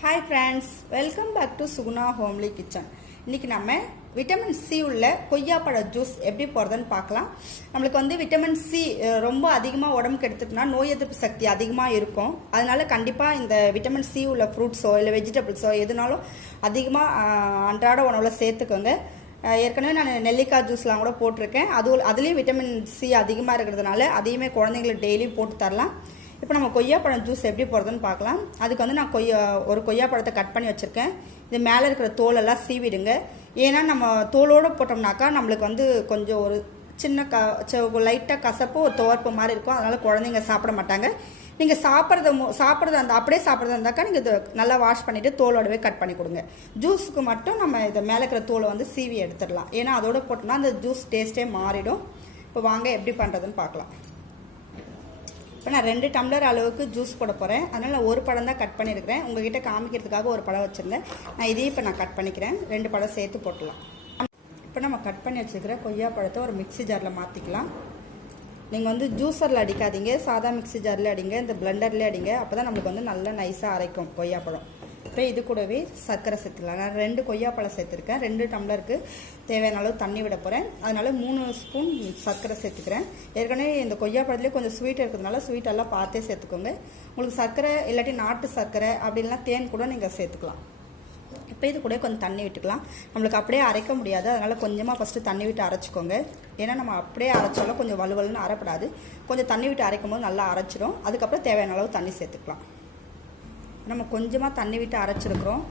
Hi friends, welcome back to Suguna homely kitchen. இன்றைக்கி நம்ம vitamin C உள்ள கொய்யாப்பழ ஜூஸ் எப்படி போடுறதுன்னு பார்க்கலாம். நம்மளுக்கு விட்டமின் சி ரொம்ப அதிகமாக உடம்புக்கு எடுத்துட்டுனா நோய் எதிர்ப்பு சக்தி அதிகமாக இருக்கும். அதனால கண்டிப்பாக இந்த விட்டமின் சி உள்ள ஃப்ரூட்ஸோ இல்லை வெஜிடபிள்ஸோ எதுனாலும் அதிகமாக அன்றாட உணவில் சேர்த்துக்கோங்க. ஏற்கனவே நான் நெல்லிக்காய் ஜூஸ்லாம் கூட போட்டிருக்கேன். அதுலேயும் விட்டமின் சி அதிகமாக இருக்கிறதுனால அதையுமே குழந்தைங்களுக்கு டெய்லியும் போட்டு தரலாம். இப்போ நம்ம கொய்யாப்பழம் ஜூஸ் எப்படி போடுறதுன்னு பார்க்கலாம். அதுக்கு நான் ஒரு கொய்யாப்பழத்தை கட் பண்ணி வச்சுருக்கேன். இது மேலே இருக்கிற தோலெல்லாம் சீவிடுங்க. ஏன்னா நம்ம தோலோடு போட்டோம்னாக்கா நம்மளுக்கு கொஞ்சம் ஒரு சின்ன லைட்டாக கசப்பு ஒரு துவர்ப்பு மாதிரி இருக்கும். அதனால் குழந்தைங்க சாப்பிட மாட்டாங்க. நீங்கள் சாப்பிட்றது அப்படியே சாப்பிட்றதா இருந்தாக்கா நீங்கள் இதை நல்லா வாஷ் பண்ணிவிட்டு தோலோடவே கட் பண்ணி கொடுங்க. ஜூஸுக்கு மட்டும் நம்ம இதை மேலே இருக்கிற தோலை சீவி எடுத்துடலாம். ஏன்னா அதோடு போட்டோம்னா அந்த ஜூஸ் டேஸ்ட்டே மாறிடும். இப்போ வாங்க எப்படி பண்ணுறதுன்னு பார்க்கலாம். இப்போ நான் 2 டம்ளர் அளவுக்கு ஜூஸ் போட போகிறேன். அதனால் நான் ஒரு பழம் தான் கட் பண்ணியிருக்கிறேன். உங்கள்கிட்ட காமிக்கிறதுக்காக ஒரு பழம் வச்சுருந்தேன். இதையும் இப்போ நான் கட் பண்ணிக்கிறேன். 2 பழம் சேர்த்து போட்டுடலாம். இப்போ நம்ம கட் பண்ணி வச்சுருக்கிற கொய்யா பழத்தை ஒரு மிக்ஸி ஜாரில் மாற்றிக்கலாம். நீங்கள் ஜூஸரில் அடிக்காதீங்க, சாதா மிக்ஸி ஜாரில் அடிங்க, இந்த பிளெண்டர்லேயே அடிங்க. அப்போ தான் நம்மளுக்கு நல்லா நைஸாக அரைக்கும் கொய்யாப்பழம். இப்போ இது கூடவே சர்க்கரை சேர்த்துக்கலாம். நான் 2 கொய்யாப்பழம் சேர்த்துருக்கேன். 2 டம்ளருக்கு தேவையான அளவு தண்ணி விட போகிறேன். அதனால் 3 ஸ்பூன் சர்க்கரை சேர்த்துக்கிறேன். ஏற்கனவே இந்த கொய்யாப்பழத்துலேயே கொஞ்சம் ஸ்வீட் இருக்கிறதுனால ஸ்வீட்டெல்லாம் பார்த்தே சேர்த்துக்கோங்க. உங்களுக்கு சர்க்கரை இல்லாட்டி நாட்டு சர்க்கரை அப்படின்லாம் தேன் கூட நீங்கள் சேர்த்துக்கலாம். இப்போ இது கூட கொஞ்சம் தண்ணி விட்டுக்கலாம். நம்மளுக்கு அப்படியே அரைக்க முடியாது. அதனால் கொஞ்சமாக ஃபஸ்ட்டு தண்ணி விட்டு அரைச்சிக்கோங்க. ஏன்னா நம்ம அப்படியே அரைச்சாலும் கொஞ்சம் வலுவலுன்னு அரைப்படாது. கொஞ்சம் தண்ணி விட்டு அரைக்கும் போது நல்லா அரைச்சிடும். அதுக்கப்புறம் தேவையான அளவு தண்ணி சேர்த்துக்கலாம். நம்ம கொஞ்சமாக தண்ணி விட்டு அரைச்சிருக்கிறோம்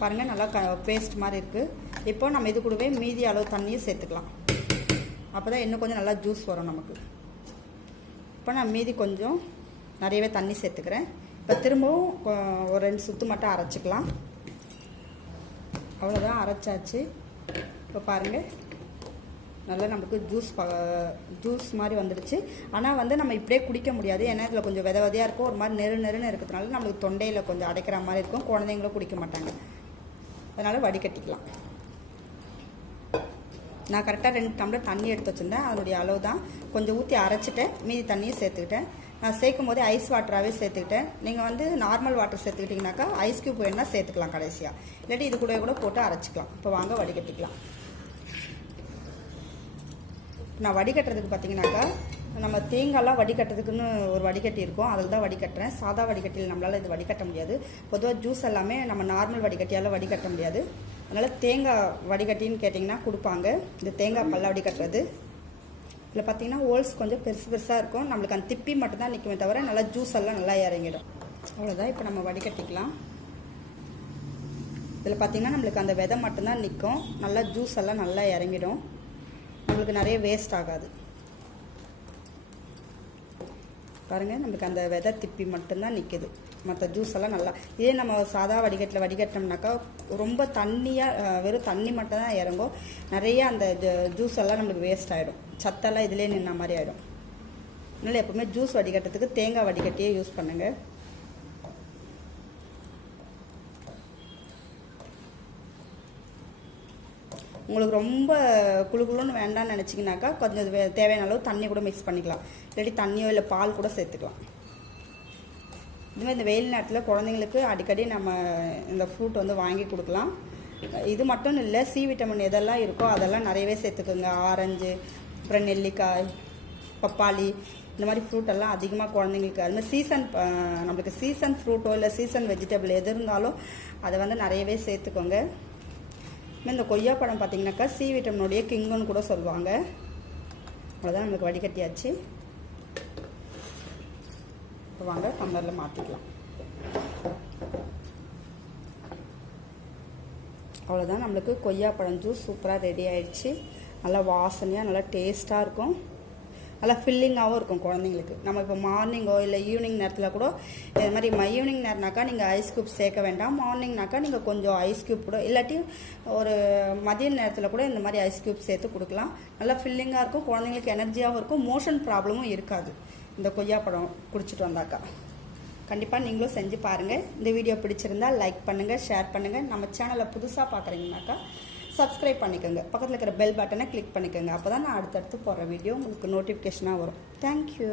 பாருங்கள், நல்லா பேஸ்ட் மாதிரி இருக்குது. இப்போ நம்ம இது கூடவே மீதி அளவு தண்ணியும் சேர்த்துக்கலாம். அப்போ தான் இன்னும் கொஞ்சம் நல்லா ஜூஸ் வரும் நமக்கு. இப்போ நான் மீதி கொஞ்சம் நிறையவே தண்ணி சேர்த்துக்கிறேன். இப்போ திரும்பவும் ஒரு 2 சுற்று மட்டும் அரைச்சிக்கலாம். அவ்வளோதான், அரைச்சாச்சு. இப்போ பாருங்கள் நல்லா நமக்கு ஜூஸ் மாதிரி வந்துடுச்சு. ஆனால் நம்ம இப்படியே குடிக்க முடியாது. ஏன்னா இதில் கொஞ்சம் விதையாக இருக்கும். ஒரு மாதிரி நெருன்னு இருக்கிறதுனால நம்மளுக்கு தொண்டையில் கொஞ்சம் அடைக்கிற மாதிரி இருக்கும். குழந்தைங்களும் குடிக்க மாட்டாங்க. அதனால் வடிகட்டிக்கலாம். நான் கரெக்டாக 2 டம்ளர் தண்ணி எடுத்து வச்சுருந்தேன். அதனுடைய அளவு தான். கொஞ்சம் ஊற்றி அரைச்சிட்டேன். மீதி தண்ணியும் சேர்த்துக்கிட்டேன். நான் சேர்க்கும் போதே ஐஸ் வாட்டராகவே சேர்த்துக்கிட்டேன். நீங்கள் நார்மல் வாட்டர் சேர்த்துக்கிட்டிங்கனாக்கா ஐஸ் க்யூப் வேணுன்னா சேர்த்துக்கலாம் கடைசியாக. இல்லாட்டி இது கூட போட்டு அரைச்சிக்கலாம். இப்போ வாங்க வடிகட்டிக்கலாம். நான் வடிகட்டுறதுக்கு பார்த்தீங்கன்னாக்கா நம்ம தேங்காய்லாம் வடிகட்டுறதுக்குன்னு ஒரு வடிகட்டி இருக்கும். அதில் தான் வடிகட்டுறேன். சாதா வடிகட்டியில் நம்மளால் இது வடிகட்ட முடியாது. பொதுவாக ஜூஸ் எல்லாமே நம்ம நார்மல் வடிகட்டியால் வடிகட்ட முடியாது. அதனால் தேங்காய் வடிகட்டின்னு கேட்டிங்கன்னா கொடுப்பாங்க. இந்த தேங்காய் பல்ல வடிகட்டுறது. இதில் பார்த்தீங்கன்னா ஹோல்ஸ் கொஞ்சம் பெருசாக இருக்கும். நம்மளுக்கு அந்த திப்பி மட்டும்தான் நிற்குமே தவிர நல்லா ஜூஸ் எல்லாம் நல்லா இறங்கிடும். அவ்வளோதான். இப்போ நம்ம வடிகட்டிக்கலாம். இதில் பார்த்தீங்கன்னா நம்மளுக்கு அந்த விதை மட்டும்தான் நிற்கும். நல்லா ஜூஸ் எல்லாம் நல்லா இறங்கிடும். நம்மளுக்கு நிறைய வேஸ்ட் ஆகாது. பாருங்கள், நம்மளுக்கு அந்த விதை திப்பி மட்டும்தான் நிற்கிது. மற்ற ஜூஸ் எல்லாம் நல்லா. இதே நம்ம சாதா வடிகட்டினோம்னாக்கா ரொம்ப தண்ணியாக வெறும் தண்ணி மட்டும் தான் இறங்கும். நிறைய அந்த ஜூஸ் எல்லாம் நம்மளுக்கு வேஸ்ட் ஆகிடும். சத்தெல்லாம் இதிலே நின்ன மாதிரி ஆகிடும். அதனால் எப்போவுமே ஜூஸ் வடிகட்டுறதுக்கு தேங்காய் வடிகட்டியே யூஸ் பண்ணுங்கள். உங்களுக்கு ரொம்ப குளுன்னு வேண்டாம்னு நினச்சிங்கனாக்கா கொஞ்சம் தேவையான அளவு தண்ணி கூட மிக்ஸ் பண்ணிக்கலாம். இல்லாட்டி தண்ணியோ இல்லை பால் கூட சேர்த்துக்கலாம். இதுமாதிரி இந்த வெயில் நேரத்தில் குழந்தைங்களுக்கு அடிக்கடி நம்ம இந்த ஃப்ரூட் வாங்கி கொடுக்கலாம். இது மட்டும் இல்லை, சி விட்டமின் எதெல்லாம் இருக்கோ அதெல்லாம் நிறையவே சேர்த்துக்கோங்க. ஆரஞ்சு, அப்புறம் நெல்லிக்காய், பப்பாளி, இந்த மாதிரி ஃப்ரூட்டெல்லாம் அதிகமாக குழந்தைங்களுக்கு அதுமாதிரி நம்மளுக்கு சீசன் ஃப்ரூட்டோ இல்லை சீசன் வெஜிடபிள் எது இருந்தாலும் அதை நிறையவே சேர்த்துக்கோங்க. இந்த கொய்யாப்பழம் பார்த்தீங்கன்னாக்கா சி விட்டமினுடைய கிங்குன்னு கூட சொல்லுவாங்க. அவ்வளோதான், நம்மளுக்கு வடிகட்டியாச்சு. இப்போ வாங்க டம்ளரில் மாற்றிக்கலாம். அவ்வளோதான், நம்மளுக்கு கொய்யாப்பழம் ஜூஸ் சூப்பராக ரெடி ஆயிடுச்சு. நல்லா வாசனையாக நல்லா டேஸ்ட்டாக இருக்கும். நல்லா ஃபில்லிங்காகவும் இருக்கும் குழந்தைங்களுக்கு. நம்ம இப்போ மார்னிங்கோ இல்லை ஈவினிங் நேரத்தில் கூட இது மாதிரி ஈவினிங் நேரம்னாக்கா நீங்கள் ஐஸ் க்யூப் சேர்க்க வேண்டாம். மார்னிங்னாக்கா நீங்கள் கொஞ்சம் ஐஸ் க்யூப் கூட இல்லாட்டி ஒரு மதிய நேரத்தில் கூட இந்த மாதிரி ஐஸ் க்யூப் சேர்த்து கொடுக்கலாம். நல்லா ஃபில்லிங்காக இருக்கும். குழந்தைங்களுக்கு எனர்ஜியாகவும் இருக்கும். மோஷன் ப்ராப்ளமும் இருக்காது இந்த கொய்யாப்பழம் குடிச்சிட்டு வந்தாக்கா. கண்டிப்பாக நீங்களும் செஞ்சு பாருங்கள். இந்த வீடியோ பிடிச்சிருந்தால் லைக் பண்ணுங்கள், ஷேர் பண்ணுங்கள். நம்ம சேனலை புதுசாக பார்க்குறீங்கனாக்கா சப்ஸ்கிரைப் பண்ணிக்கோங்க. பக்கத்தில் இருக்கிற பெல் பட்டனை கிளிக் பண்ணிக்கோங்க. அப்போ தான் நான் அடுத்தடுத்து போடுற வீடியோ உங்களுக்கு நோட்டிஃபிகேஷனாக வரும். தேங்க்யூ.